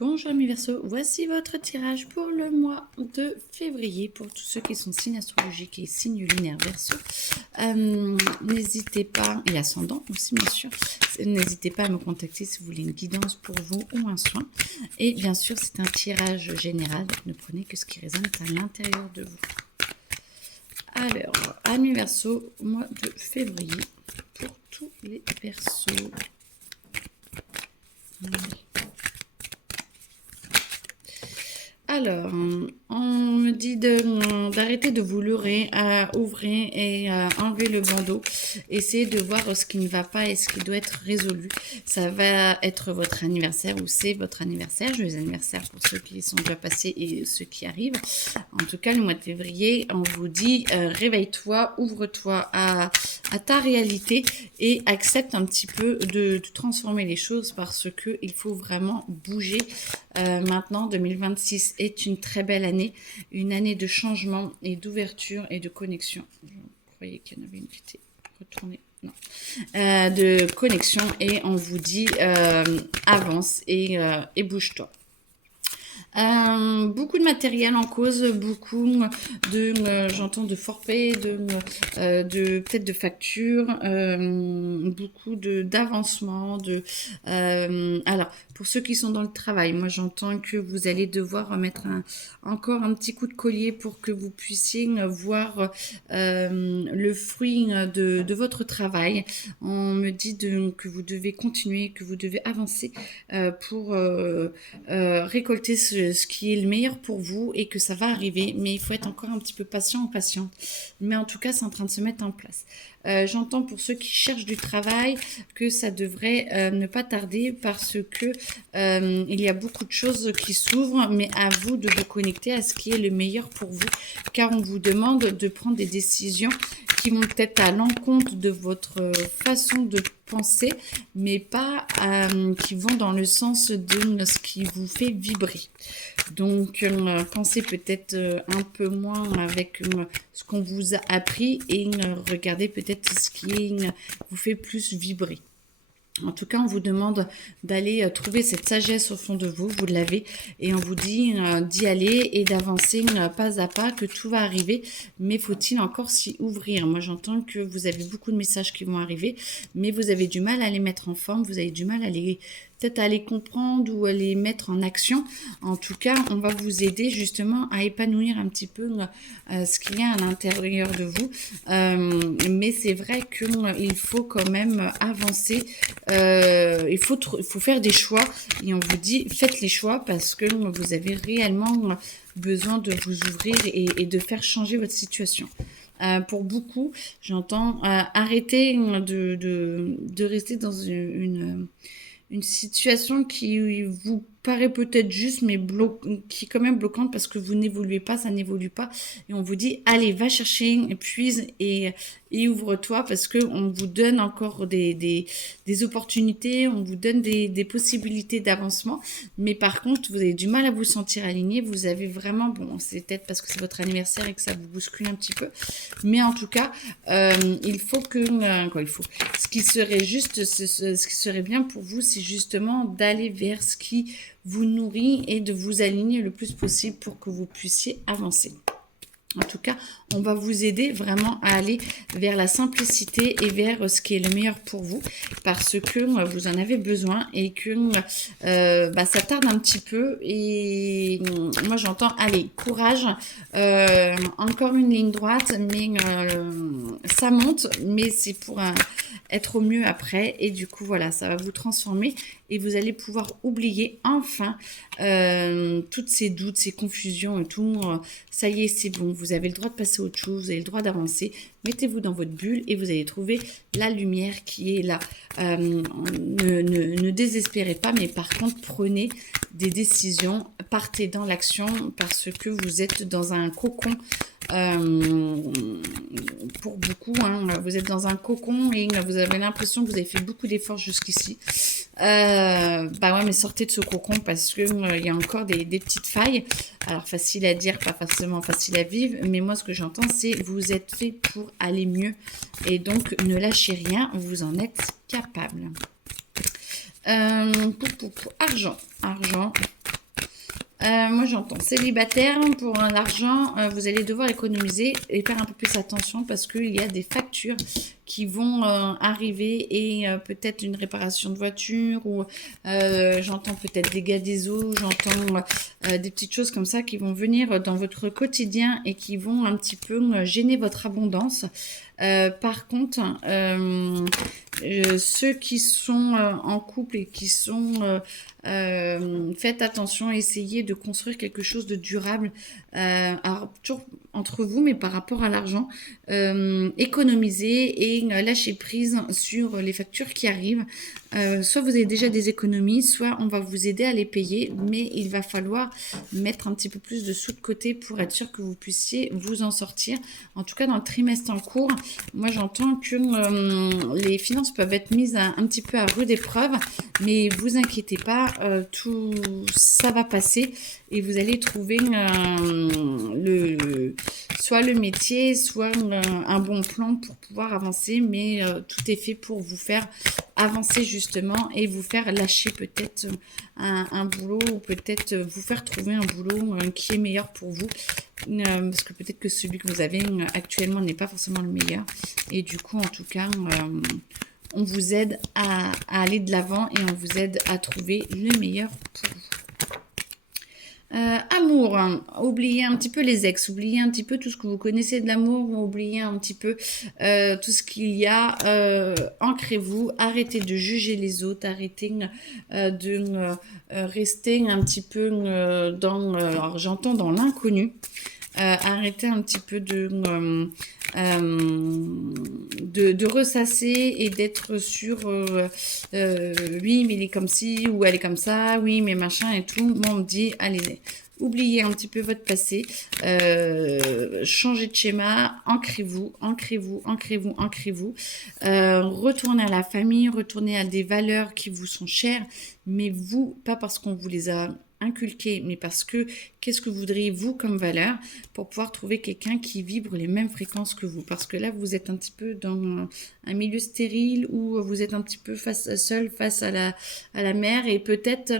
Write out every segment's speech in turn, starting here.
Bonjour mes Verseaux, voici votre tirage pour le mois de février pour tous ceux qui sont signes astrologiques et signes lunaires Verseaux. N'hésitez pas, et ascendant aussi bien sûr, n'hésitez pas à me contacter si vous voulez une guidance pour vous ou un soin. Et bien sûr c'est un tirage général, donc ne prenez que ce qui résonne à l'intérieur de vous. Alors, amis Verseaux, mois de février pour tous les Verseaux. Alors, on me dit d'arrêter de vous leurrer, à ouvrir et à enlever le bandeau. Essayez de voir ce qui ne va pas et ce qui doit être résolu. Ça va être votre anniversaire ou c'est votre anniversaire. Joyeux anniversaire pour ceux qui sont déjà passés et ceux qui arrivent. En tout cas, le mois de février, on vous dit réveille-toi, ouvre-toi à ta réalité et accepte un petit peu de transformer les choses parce que il faut vraiment bouger. Maintenant, 2026 est une très belle année, une année de changement et d'ouverture et de connexion. Je croyais qu'il y en avait une qui était retournée. Non. De connexion et on vous dit avance et bouge-toi. Beaucoup de matériel en cause, beaucoup de j'entends de forfaits, de peut-être de factures, beaucoup d'avancement, alors pour ceux qui sont dans le travail, moi j'entends que vous allez devoir remettre encore un petit coup de collier pour que vous puissiez voir le fruit de votre travail. On me dit que vous devez continuer, que vous devez avancer pour récolter ce qui est le meilleur pour vous et que ça va arriver, mais il faut être encore un petit peu patient ou patiente. Mais en tout cas, c'est en train de se mettre en place. J'entends pour ceux qui cherchent du travail que ça devrait ne pas tarder parce que il y a beaucoup de choses qui s'ouvrent, mais à vous de vous connecter à ce qui est le meilleur pour vous, car on vous demande de prendre des décisions qui vont peut-être à l'encontre de votre façon de penser, mais pas qui vont dans le sens de ce qui vous fait vibrer. Donc, pensez peut-être un peu moins avec ce qu'on vous a appris et regardez peut-être ce qui vous fait plus vibrer. En tout cas, on vous demande d'aller trouver cette sagesse au fond de vous, vous l'avez, et on vous dit d'y aller et d'avancer pas à pas, que tout va arriver, mais faut-il encore s'y ouvrir? Moi, j'entends que vous avez beaucoup de messages qui vont arriver, mais vous avez du mal à les mettre en forme, vous avez du mal à les peut-être à les comprendre ou à les mettre en action. En tout cas, on va vous aider justement à épanouir un petit peu ce qu'il y a à l'intérieur de vous. Mais c'est vrai qu'il faut quand même avancer. Il faut faire des choix et on vous dit faites les choix parce que vous avez réellement besoin de vous ouvrir et de faire changer votre situation. Pour beaucoup, j'entends arrêter de rester dans une situation qui vous paraît peut-être juste, mais qui est quand même bloquante parce que vous n'évoluez pas, ça n'évolue pas. Et on vous dit, allez, va chercher, puise et ouvre-toi parce qu'on vous donne encore des opportunités, on vous donne des possibilités d'avancement. Mais par contre, vous avez du mal à vous sentir aligné. Vous avez vraiment, bon, c'est peut-être parce que c'est votre anniversaire et que ça vous bouscule un petit peu. Mais en tout cas, il faut ce qui serait juste, ce qui serait bien pour vous, c'est justement d'aller vers ce qui vous nourrit et de vous aligner le plus possible pour que vous puissiez avancer. En tout cas, on va vous aider vraiment à aller vers la simplicité et vers ce qui est le meilleur pour vous parce que vous en avez besoin et que ça tarde un petit peu et moi j'entends, allez, courage, encore une ligne droite, mais ça monte, mais c'est pour être au mieux après et du coup voilà, ça va vous transformer et vous allez pouvoir oublier enfin toutes ces doutes, ces confusions et tout. Ça y est, c'est bon, vous avez le droit de passer à autre chose, vous avez le droit d'avancer. Mettez-vous dans votre bulle et vous allez trouver la lumière qui est là. Ne désespérez pas, mais par contre, prenez des décisions, partez dans l'action parce que vous êtes dans un cocon. Pour beaucoup, vous êtes dans un cocon et vous avez l'impression que vous avez fait beaucoup d'efforts jusqu'ici. Ouais, mais sortez de ce cocon parce que il y a encore des petites failles. Alors facile à dire, pas forcément facile à vivre, mais moi ce que j'entends c'est vous êtes fait pour aller mieux et donc ne lâchez rien, vous en êtes capable. Argent. Moi, j'entends célibataire. Pour l'argent, vous allez devoir économiser et faire un peu plus attention parce qu'il y a des factures qui vont arriver et peut-être une réparation de voiture ou j'entends peut-être dégâts des eaux, j'entends des petites choses comme ça qui vont venir dans votre quotidien et qui vont un petit peu gêner votre abondance. Par contre, ceux qui sont en couple et qui sont faites attention, essayez de construire quelque chose de durable, alors toujours entre vous, mais par rapport à l'argent, économisez et lâchez prise sur les factures qui arrivent. Soit vous avez déjà des économies, soit on va vous aider à les payer, mais il va falloir mettre un petit peu plus de sous de côté pour être sûr que vous puissiez vous en sortir. En tout cas, dans le trimestre en cours, moi j'entends que les finances peuvent être mises un petit peu à rude épreuve, mais vous inquiétez pas, tout ça va passer et vous allez trouver soit le métier, soit un bon plan pour pouvoir avancer, mais tout est fait pour vous faire avancer justement et vous faire lâcher peut-être un boulot ou peut-être vous faire trouver un boulot qui est meilleur pour vous, parce que peut-être que celui que vous avez actuellement n'est pas forcément le meilleur et du coup en tout cas on vous aide à aller de l'avant et on vous aide à trouver le meilleur pour vous. Amour, hein. Oubliez un petit peu les ex, oubliez un petit peu tout ce que vous connaissez de l'amour, oubliez un petit peu tout ce qu'il y a, ancrez-vous, arrêtez de juger les autres, arrêtez de rester un petit peu alors j'entends dans l'inconnu, arrêtez un petit peu de ressasser et d'être sur oui mais il est comme ci ou elle est comme ça, oui mais machin et tout. Moi on me dit allez, oubliez un petit peu votre passé, changez de schéma, ancrez-vous, retournez à la famille, retournez à des valeurs qui vous sont chères, mais vous, pas parce qu'on vous les a inculquées, mais parce que qu'est-ce que vous voudriez vous comme valeur pour pouvoir trouver quelqu'un qui vibre les mêmes fréquences que vous, parce que là vous êtes un petit peu dans un milieu stérile où vous êtes un petit peu seul face à la mer et peut-être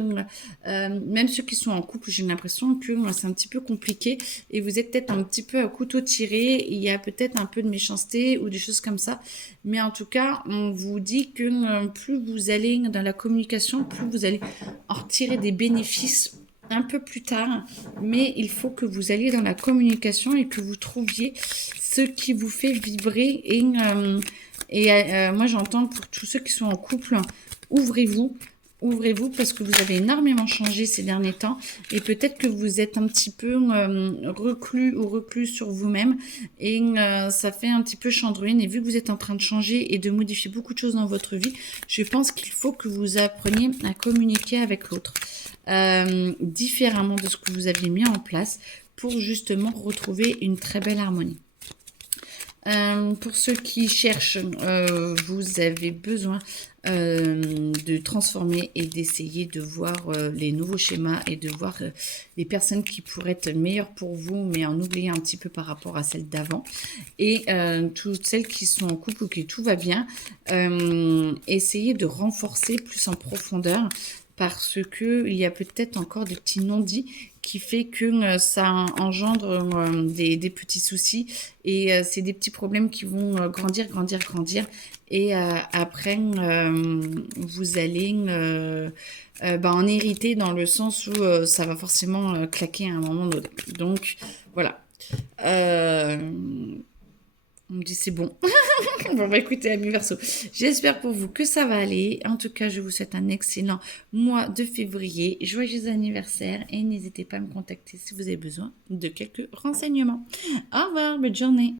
même ceux qui sont en couple, j'ai l'impression que c'est un petit peu compliqué et vous êtes peut-être un petit peu à couteau tiré, il y a peut-être un peu de méchanceté ou des choses comme ça, mais en tout cas on vous dit que plus vous allez dans la communication, plus vous allez en retirer des bénéfices un peu plus tard, mais il faut que vous alliez dans la communication et que vous trouviez ce qui vous fait vibrer moi j'entends pour tous ceux qui sont en couple, ouvrez-vous parce que vous avez énormément changé ces derniers temps et peut-être que vous êtes un petit peu reclus ou reclus sur vous-même et ça fait un petit peu chandruine, et vu que vous êtes en train de changer et de modifier beaucoup de choses dans votre vie, je pense qu'il faut que vous appreniez à communiquer avec l'autre différemment de ce que vous aviez mis en place pour justement retrouver une très belle harmonie. Pour ceux qui cherchent, vous avez besoin de transformer et d'essayer de voir les nouveaux schémas et de voir les personnes qui pourraient être meilleures pour vous, mais en oubliant un petit peu par rapport à celles d'avant. Et toutes celles qui sont en couple ou qui tout va bien, essayez de renforcer plus en profondeur, parce que il y a peut-être encore des petits non-dits qui fait que ça engendre des petits soucis et c'est des petits problèmes qui vont grandir et après vous allez en hériter dans le sens où ça va forcément claquer à un moment donné. Donc voilà. On me dit c'est bon. Bon, bah écoutez, amis Verseau, j'espère pour vous que ça va aller. En tout cas, je vous souhaite un excellent mois de février. Joyeux anniversaire et n'hésitez pas à me contacter si vous avez besoin de quelques renseignements. Au revoir, bonne journée.